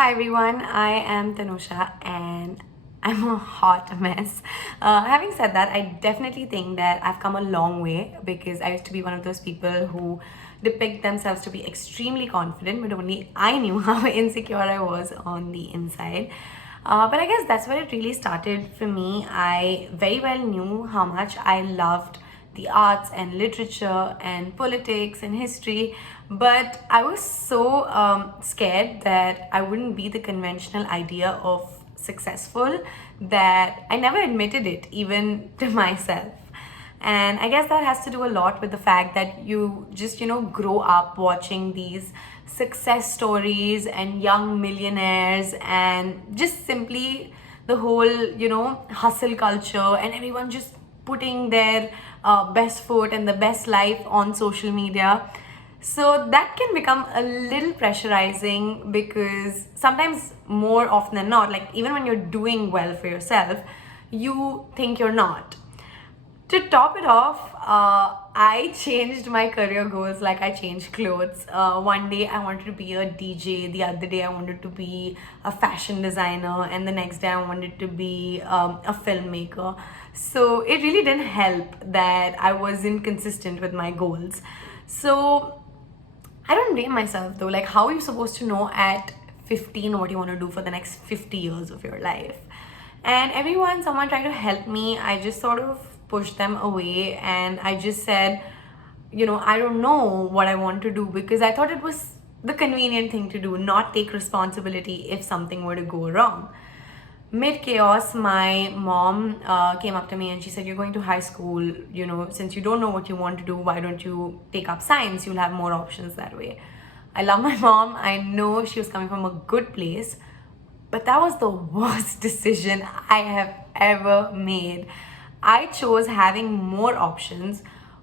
Hi everyone, I am Tanusha and I'm a hot mess. Having said that, I definitely think that I've come a long way because I used to be one of those people who depict themselves to be extremely confident, but only I knew how insecure I was on the inside. But I guess that's where it really started for me. I very well knew how much I loved the arts and literature and politics and history, but I was so scared that I wouldn't be the conventional idea of successful that I never admitted it even to myself. And I guess that has to do a lot with the fact that you just, grow up watching these success stories and young millionaires and just simply the whole, hustle culture and everyone just putting their best foot and the best life on social media. So that can become a little pressurizing because sometimes, more often than not, like even when you're doing well for yourself, you think you're not. To top it off, I changed my career goals like I changed clothes. One day I wanted to be a DJ, the other day I wanted to be a fashion designer, and the next day I wanted to be a filmmaker. So it really didn't help that I wasn't consistent with my goals. So I don't blame myself though. Like, how are you supposed to know at 15 what you want to do for the next 50 years of your life? And everyone, someone tried to help me, I just sort of pushed them away and I just said, I don't know what I want to do because I thought it was the convenient thing to do, not take responsibility if something were to go wrong. Mid chaos, my mom came up to me and she said, "You're going to high school, since you don't know what you want to do, why don't you take up science? You'll have more options that way." I love my mom. I know she was coming from a good place, but that was the worst decision I have ever made. I chose having more options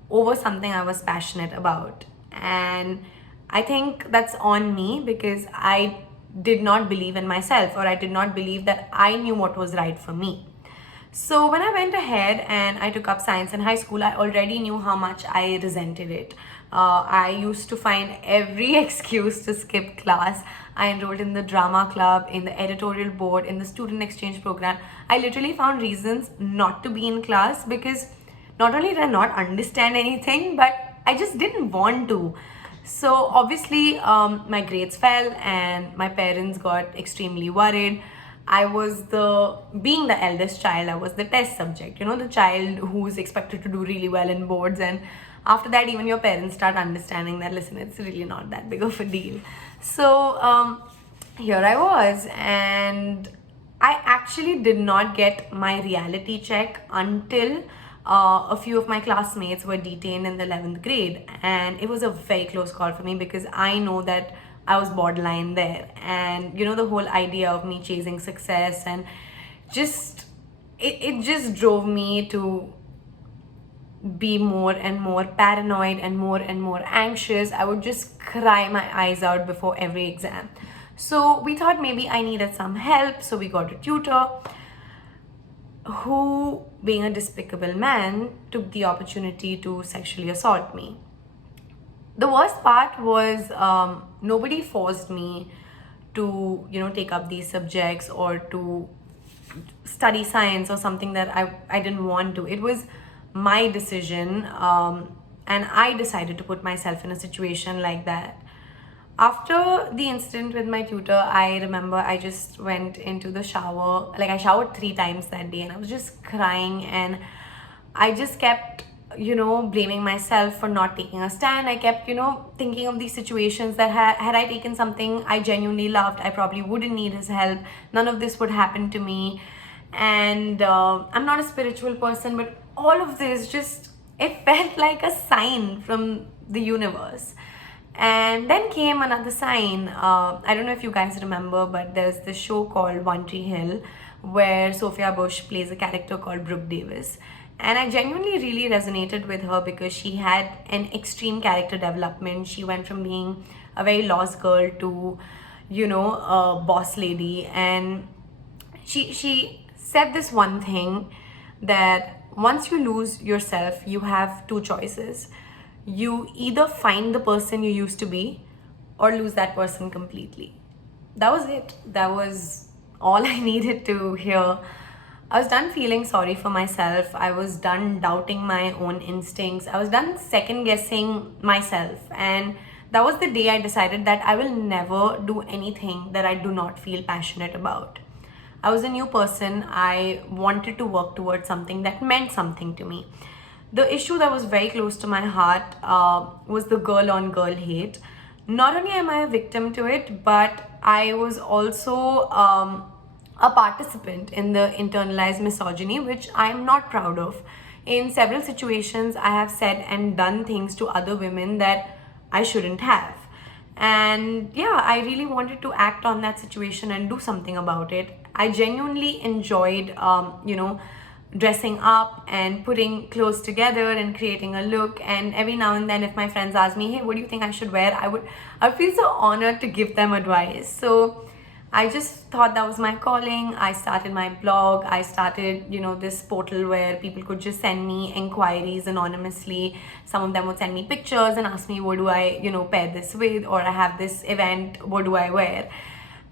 over something I was passionate about. And I think that's on me because I did not believe in myself, or I did not believe that I knew what was right for me. So when I went ahead and I took up science in high school, I already knew how much I resented it. I used to find every excuse to skip class. I enrolled in the drama club, in the editorial board, in the student exchange program. I literally found reasons not to be in class because not only did I not understand anything, but I just didn't want to. So obviously, my grades fell and my parents got extremely worried. I was being the eldest child, I was the test subject, the child who's expected to do really well in boards. And after that, even your parents start understanding that, listen, it's really not that big of a deal. So here I was, and I actually did not get my reality check until a few of my classmates were detained in the 11th grade. And it was a very close call for me because I know that I was borderline there. And the whole idea of me chasing success and just it just drove me to be more and more paranoid and more anxious. I would just cry my eyes out before every exam. So we thought maybe I needed some help, so we got a tutor who, being a despicable man, took the opportunity to sexually assault me. The worst part was nobody forced me to take up these subjects or to study science or something that I didn't want to. It was my decision, and I decided to put myself in a situation like that. After the incident with my tutor, I remember I just went into the shower. Like, I showered 3 times that day and I was just crying, and I just kept blaming myself for not taking a stand. I kept thinking of these situations that had I taken something I genuinely loved, I probably wouldn't need his help. None of this would happen to me. And I'm not a spiritual person, but all of this just, it felt like a sign from the universe. And then came another sign. I don't know if you guys remember, but there's this show called One Tree Hill where Sophia Bush plays a character called Brooke Davis. And I genuinely really resonated with her because she had an extreme character development. She went from being a very lost girl to, a boss lady. And she said this one thing, that once you lose yourself, you have two choices. You either find the person you used to be or lose that person completely. that was it. That was all I needed to hear. I was done feeling sorry for myself. I was done doubting my own instincts. I was done second guessing myself. And that was the day I decided that I will never do anything that I do not feel passionate about. I was a new person. I wanted to work towards something that meant something to me. The issue that was very close to my heart was the girl on girl hate. Not only am I a victim to it, but I was also a participant in the internalized misogyny, which I am not proud of. In several situations, I have said and done things to other women that I shouldn't have. And yeah, I really wanted to act on that situation and do something about it. I genuinely enjoyed, dressing up and putting clothes together and creating a look. And every now and then, if my friends ask me, "Hey, what do you think I should wear?" I would feel so honored to give them advice. So I just thought that was my calling. I started my blog. I started, this portal where people could just send me inquiries anonymously. Some of them would send me pictures and ask me, what do I, pair this with? Or I have this event, what do I wear?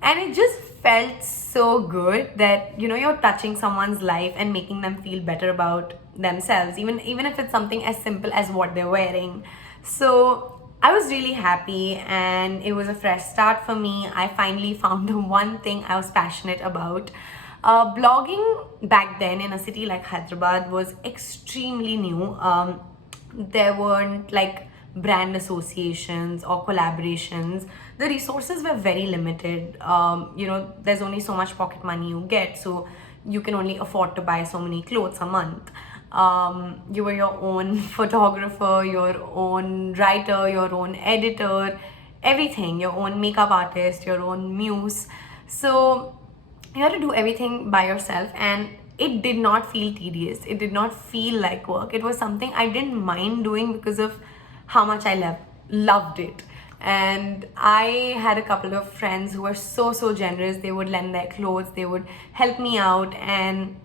And it just felt so good that, you're touching someone's life and making them feel better about themselves, even if it's something as simple as what they're wearing. So I was really happy, and it was a fresh start for me. I finally found the one thing I was passionate about. Blogging back then in a city like Hyderabad was extremely new. There weren't like brand associations or collaborations. The resources were very limited. There's only so much pocket money you get, so you can only afford to buy so many clothes a month. You were your own photographer, your own writer, your own editor, everything, your own makeup artist, your own muse. So you had to do everything by yourself, and it did not feel tedious. It did not feel like work. It was something I didn't mind doing because of how much I loved it. And I had a couple of friends who were so generous. They would lend their clothes, they would help me out, and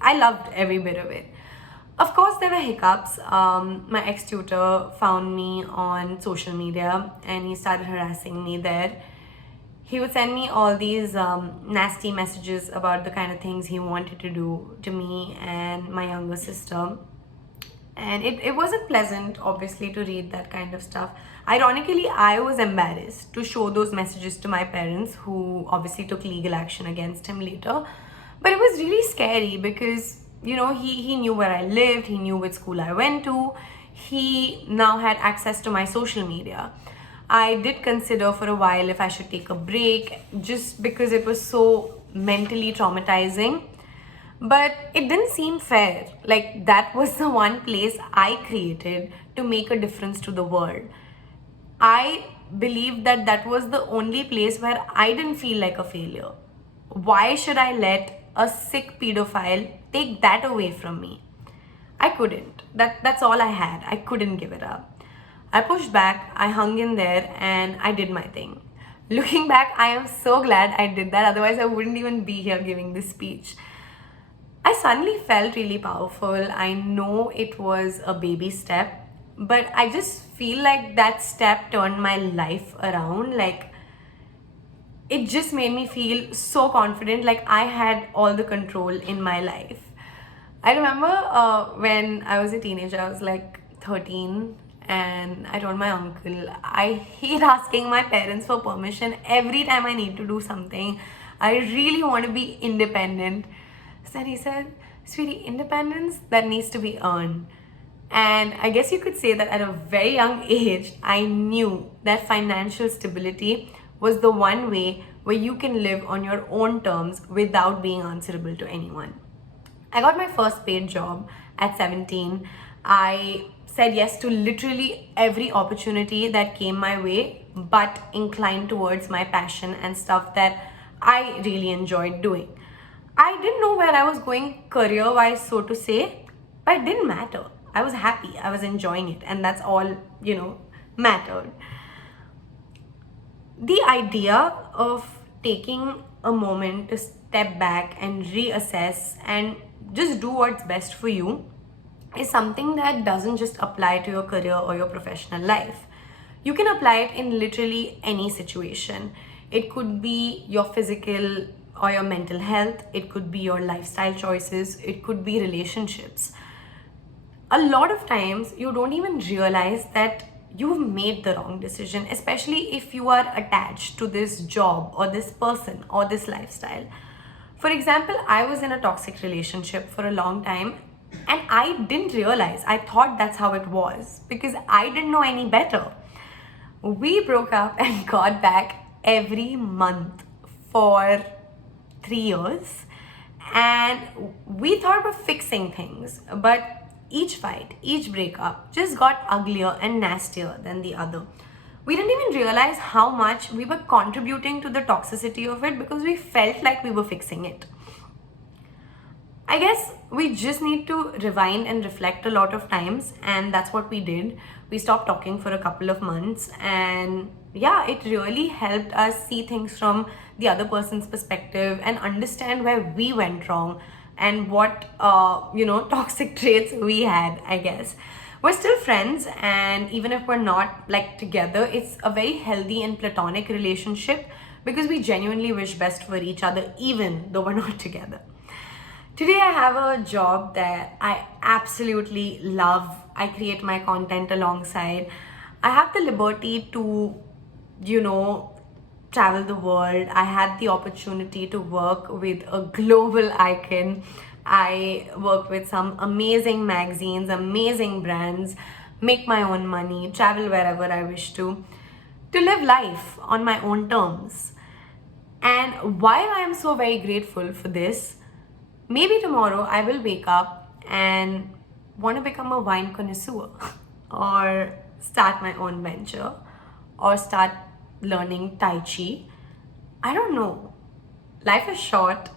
I loved every bit of it. Of course, there were hiccups. My ex-tutor found me on social media and he started harassing me there. He would send me all these nasty messages about the kind of things he wanted to do to me and my younger sister. And it wasn't pleasant, obviously, to read that kind of stuff. Ironically, I was embarrassed to show those messages to my parents, who obviously took legal action against him later. But it was really scary because, he knew where I lived, he knew which school I went to, he now had access to my social media. I did consider for a while if I should take a break, just because it was so mentally traumatizing. But it didn't seem fair. Like, that was the one place I created to make a difference to the world. I believed that that was the only place where I didn't feel like a failure. Why should I let a sick pedophile take that away from me? I couldn't. That's all I had. I couldn't give it up. I pushed back, I hung in there, and I did my thing. Looking back, I am so glad I did that. Otherwise, I wouldn't even be here giving this speech. I suddenly felt really powerful. I know it was a baby step, but I just feel like that step turned my life around. Like, it just made me feel so confident, like I had all the control in my life. I remember when I was a teenager, I was like 13, and I told my uncle, I hate asking my parents for permission every time I need to do something. I really want to be independent. So then he said, "Sweetie, independence, that needs to be earned." And I guess you could say that at a very young age, I knew that financial stability was the one way where you can live on your own terms without being answerable to anyone. I got my first paid job at 17. I said yes to literally every opportunity that came my way, but inclined towards my passion and stuff that I really enjoyed doing. I didn't know where I was going career-wise, so to say, but it didn't matter. I was happy, I was enjoying it, and that's all, mattered. The idea of taking a moment to step back and reassess and just do what's best for you is something that doesn't just apply to your career or your professional life. You can apply it in literally any situation. It could be your physical or your mental health. It could be your lifestyle choices. It could be relationships. A lot of times you don't even realize that you've made the wrong decision, especially if you are attached to this job or this person or this lifestyle. For example, I was in a toxic relationship for a long time and I didn't realize. I thought that's how it was because I didn't know any better. We broke up and got back every month for 3 years, and we thought we're fixing things, but each fight, each breakup just got uglier and nastier than the other. We didn't even realize how much we were contributing to the toxicity of it because we felt like we were fixing it. I guess we just need to rewind and reflect a lot of times, and that's what we did. We stopped talking for a couple of months, and yeah, it really helped us see things from the other person's perspective and understand where we went wrong and what toxic traits we had. I guess we're still friends, and even if we're not like together, it's a very healthy and platonic relationship because we genuinely wish best for each other even though we're not together. Today I have a job that I absolutely love. I create my content alongside. I have the liberty to, travel the world. I had the opportunity to work with a global icon. I work with some amazing magazines, amazing brands, make my own money, travel wherever I wish to live life on my own terms. And while I am so very grateful for this, maybe tomorrow I will wake up and want to become a wine connoisseur or start my own venture or start learning Tai Chi. I don't know. Life is short.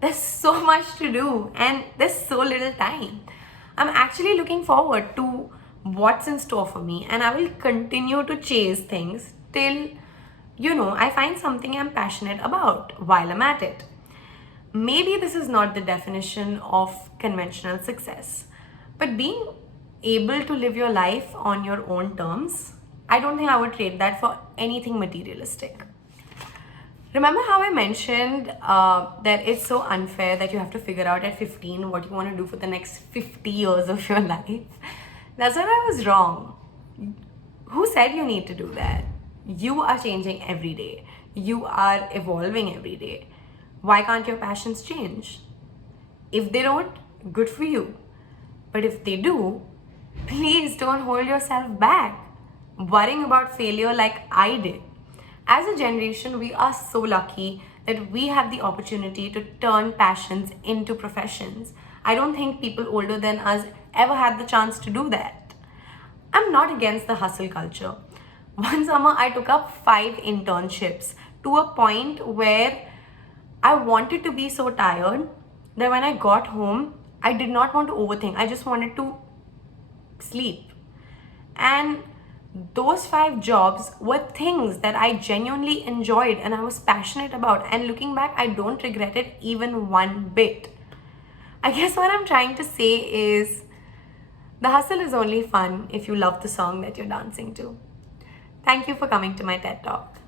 There's so much to do and there's so little time. I'm actually looking forward to what's in store for me, and I will continue to chase things till, I find something I'm passionate about while I'm at it. Maybe this is not the definition of conventional success, but being able to live your life on your own terms, I don't think I would trade that for anything materialistic. Remember how I mentioned that it's so unfair that you have to figure out at 15 what you want to do for the next 50 years of your life? That's where I was wrong. Who said you need to do that? You are changing every day. You are evolving every day. Why can't your passions change? If they don't, good for you. But if they do, please don't hold yourself back, worrying about failure like I did. As a generation, we are so lucky that we have the opportunity to turn passions into professions. I don't think people older than us ever had the chance to do that. I'm not against the hustle culture. One summer, I took up 5 internships to a point where I wanted to be so tired that when I got home, I did not want to overthink. I just wanted to sleep. And those 5 jobs were things that I genuinely enjoyed and I was passionate about. And looking back, I don't regret it even one bit. I guess what I'm trying to say is the hustle is only fun if you love the song that you're dancing to. Thank you for coming to my TED Talk.